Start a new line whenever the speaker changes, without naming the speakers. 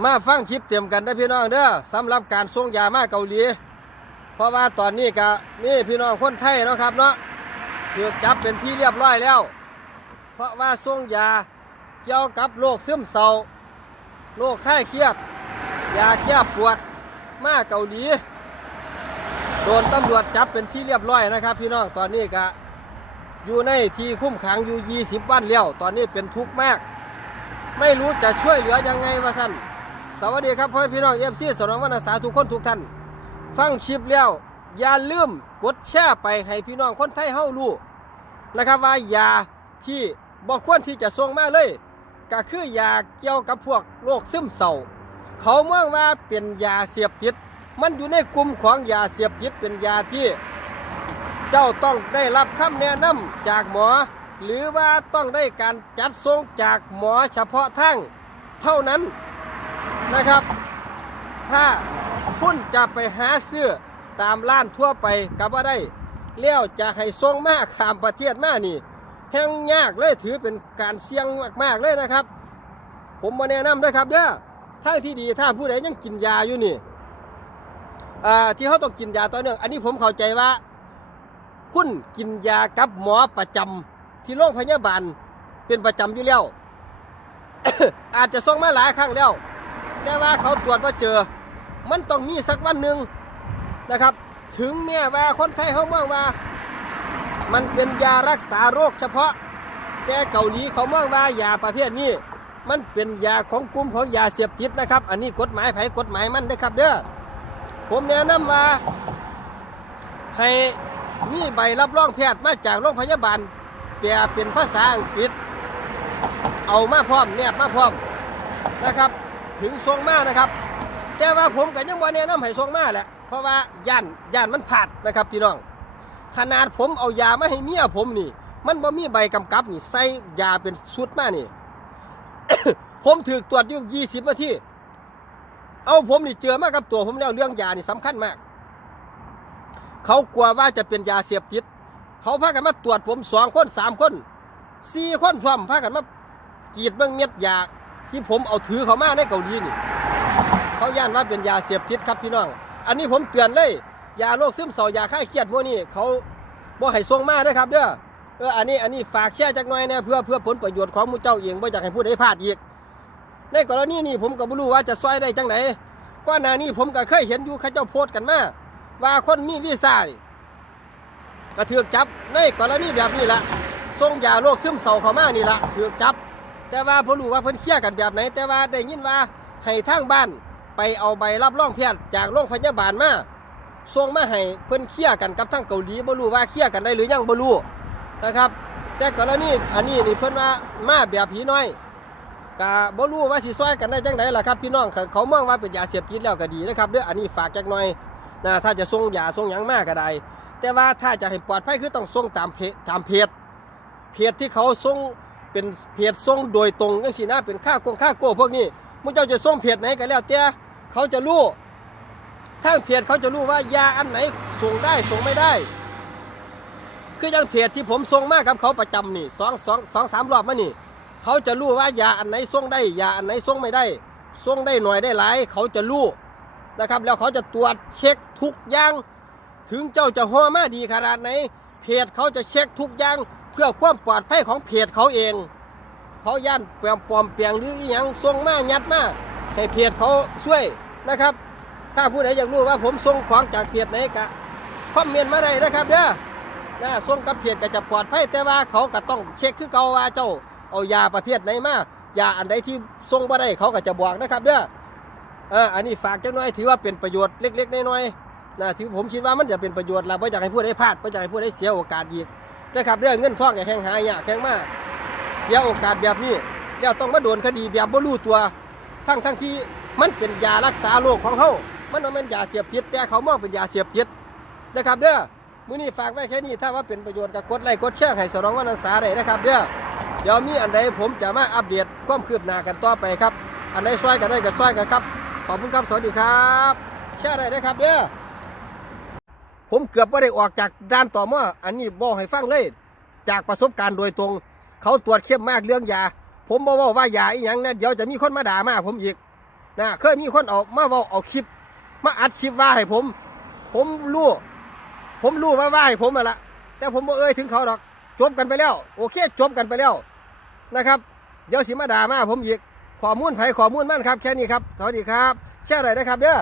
มาฟังคลิปเต็มกันได้พี่น้องเด้อสำหรับการส่งยามาเกาหลี เพราะว่าตอนนี้ก็มีพี่น้องคนไทยเนาะครับเนาะถูกจับเป็นที่เรียบร้อยแล้ว เพราะว่าส่งยาเกี่ยวกับโรคซึมเศร้าโรคคลายเครียด ยาแก้ปวดมาเกาหลีโดนตำรวจจับเป็นที่เรียบร้อยนะครับ พี่น้องตอนนี้ก็อยู่ในที่คุ้มขังอยู่ 20 วันแล้ว ตอนนี้เป็นทุกข์มาก ไม่รู้จะช่วยเหลือยังไงวะสั้น สวัสดีครับพ่อพี่น้องเอฟซีสนองวันอาสาทุกคนทุกท่าน ฟังชิปแล้ว อย่าลืมกดแชร์ไปให้พี่น้องคนไทยเฮารู้นะครับว่ายาที่บอกควรที่จะส่งมาเลยก็คือยาเกี่ยวกับพวกโรคซึมเศร้า เขาเมืองว่าเป็นยาเสียบติด มันอยู่ในกลุ่มของยาเสียบติดเป็นยาที่ เจ้าต้องได้รับคำแนะนำจากหมอ หรือว่าต้องได้การจัดส่งจากหมอเฉพาะทางเท่านั้น นะครับ ถ้าคุณจะไปหาซื้อตามร้านทั่วไปก็บ่าได้เลี้ยวจะให้ส่งมาข้ามประเทศมานี่แห้งยากเลยถือเป็นการเสี่ยงมากๆเลยนะครับ ผมมาแนะนำด้วยครับเด้อทาที่ดีถ้าผู้ใดยังกินยาอยู่นี่อ่าที่เขาต้องกินยาต่อเนื่องอันนี้ผมเข้าใจว่า คุณกินยากับหมอประจำที่โรงพยาบาลเป็นประจำอยู่แล้ว อาจจะส่งมาหลายครั้งแล้ว แต่ว่าเขาตรวจว่าเจอ มันต้องมีสักวันหนึ่งนะครับ ถึงแม้ว่าคนไทยเขามองว่า มันเป็นยารักษาโรคเฉพาะ แต่เกาหลีเขามองว่ายาประเภทนี้ มันเป็นยาของกลุ่มของยาเสพติดนะครับ อันนี้กฎหมายไผกฎหมายมันนะครับเด้อผมแนะนำว่าให้มีใบรับรองแพทย์มาจากโรงพยาบาลแปลเป็นภาษาอังกฤษ เอามาพร้อมแนบมาพร้อมนะครับ ถึงทรงมานะครับ แต่ว่าผมก็ยังบ่แนะนำให้ทรงมาแหละเพราะว่าย่านย่านมันผาดนะครับพี่น้อง ขนาดผมเอายามาให้เมียผมนี่ มันบ่มีใบกำกับนี่ใส่ยาเป็นชุดมานี่ ผมถือตรวจอยู่ยี่สิบนาทีเอาผมนี่เจอมากับตัวผมแล้วเรื่องยานี่สำคัญมาก เขากลัวว่าจะเป็นยาเสพติด เขาพากันมาตรวจผมสองคนสามคนสี่คนพร้อมพากันมากีดเบื้องเม็ดยา ที่ผมเอาถือเขามาในเกาหลีนี่เขาย่านว่าเป็นยาเสพติดครับพี่น้อง อันนี้ผมเตือนเลย ยาโรคซึมเศร้ายาคลายเครียดพวกนี้เขาบ่ให้ส่งมาด้อครับเด้อเอออันนี้อันนี้ฝากแชร์จักหน่อยนะเพื่อเพื่อผลประโยชน์ของมูเจ้าเองบ่อยากให้ผู้ใดพลาดอีก ในกรณีนี้ผมก็บ่รู้ว่าจะซอยได้จังไหนก่อนหน้านี้ผมก็เคยเห็นอยู่เขาเจ้าโพสต์กันมาว่าคนมีวีซ่านี่ก็ถือกจับในกรณีแบบนี้ละส่งยาโรคซึมเศร้าเข้ามานี่ละถือกจับ แต่ว่าผมรู้ว่าเพิ่นเคลียร์กันแบบไหน แต่ว่าได้ยินว่าให้ทางบ้านไปเอาใบรับรองแพทย์จากโรงพยาบาลมาส่งมาให้เพิ่นเคลียร์กันกับทางเกาหลีบ่รู้ว่าเคลียร์กันได้หรือยังบ่รู้นะครับ แต่กรณีอันนี้นี่เพิ่นว่ามาแบบผีน้อยกะบ่รู้ว่าสิซอยกันได้จังไดล่ะครับพี่น้องเขามองว่าเป็นยาเสพติดแล้วก็ดีนะครับเด้ออันนี้ฝากจักหน่อยนะถ้าจะส่งยาส่งหยังมาก็ได้แต่ว่าถ้าจะให้ปลอดภัยคือต้องส่งตามเพจตามเพจเพจที่เขาส่ง เป็นเพจส่งโดยตรงจังซี่นะเป็นค่าโกงค่าโก้พวกนี้มึงเจ้าจะส่งเพจไหนก็แล้วแต่เขาจะรู้ทางเพจเขาจะรู้ว่ายาอันไหนส่งได้ส่งไม่ได้ คือยังเพจที่ผมส่งมากับเขาประจำนี่สองสองสองสามรอบมานี่ เขาจะรู้ว่ายาอันไหนส่งได้ยาอันไหนส่งไม่ได้ส่งได้หน่อยได้หลายเขาจะรู้นะครับ แล้วเขาจะตรวจเช็คทุกอย่าง ถึงเจ้าจะห่อมาดีขนาดไหนเพจเขาจะเช็คทุกอย่าง เพื่อความปลอดภัยของเพจเขาเอง เขาย่านแปลงปลอมเปลี่ยงหรืออหยังส่งมายัดมาให้เพจเขาช่วยนะครับ ถ้าผู้ใดอยากรู้ว่าผมส่งของจากเพจไหนกะคอมเมนต์มาได้นะครับเด้อนะส่งกับเพจก็จะปลอดภัยแต่ว่าเขาก็ต้องเช็คคือเก่าว่าเจ้าเอายาประเภทไหนมายาอันใดที่ส่งบ่ได้เขาก็จะบอกนะครับเด้อเอออันนี้ฝากเจังน้อยถือว่าเป็นประโยชน์เล็ก ๆน้อยๆนะถือผมคิดว่ามันจะเป็นประโยชน์ละไม่อยากให้ผู้ใดพลาดไม่อยากให้ผู้ใดเสียโอกาสอีก นะครับเรื่องเงินทองอย่าแข่งหายากแข่งมากเสียโอกาสแบบนี้แล้วต้องมาโดนคดีแบบบ่รู้ตัว ทั้งทั้งที่มันเป็นยารักษาโรคของเขามันบ่แม่นยาเสียบติดแต่เขามองเป็นยาเสียบติดนะครับเด้อมื้อนี้ฝากไว้แค่นี้ถ้าว่าเป็นประโยชน์ก็กดไลค์กดแชร์ให้สนองวันอสาได้นะครับเด้อเดี๋ยวมีอันใดผมจะมาอัปเดตความคืบหน้ากันต่อไปครับ อันใดช่วยกันได้ก็ช่วยกันครับขอบคุณครับสวัสดีครับ แชร์ได้นะครับเด้อ ผมเกือบไม่ได้ออกจากด้านต่อมาอันนี้บอกให้ฟังเลย จากประสบการณ์โดยตรง เขาตรวจเข้มมากเรื่องยา ผมบอกว่าว่ายาอีหยังนะเดี๋ยวจะมีคนมาด่ามาผมอีกนะเคยมีคนเอามาเว้าเอาคลิป มาอัดคลิปว่าให้ผม ผมรู้ผมรู้ว่าว่าให้ผมมาละแต่ผมบ่เอ่ยถึงเขาดอกจบกันไปแล้ว โอเคจบกันไปแล้วนะครับ เดี๋ยวสิมาด่ามาผมอีกข้อมูลไผข้อมูลมั่นครับ แค่นี้ครับ สวัสดีครับแช่อะไรนะครับเด้อ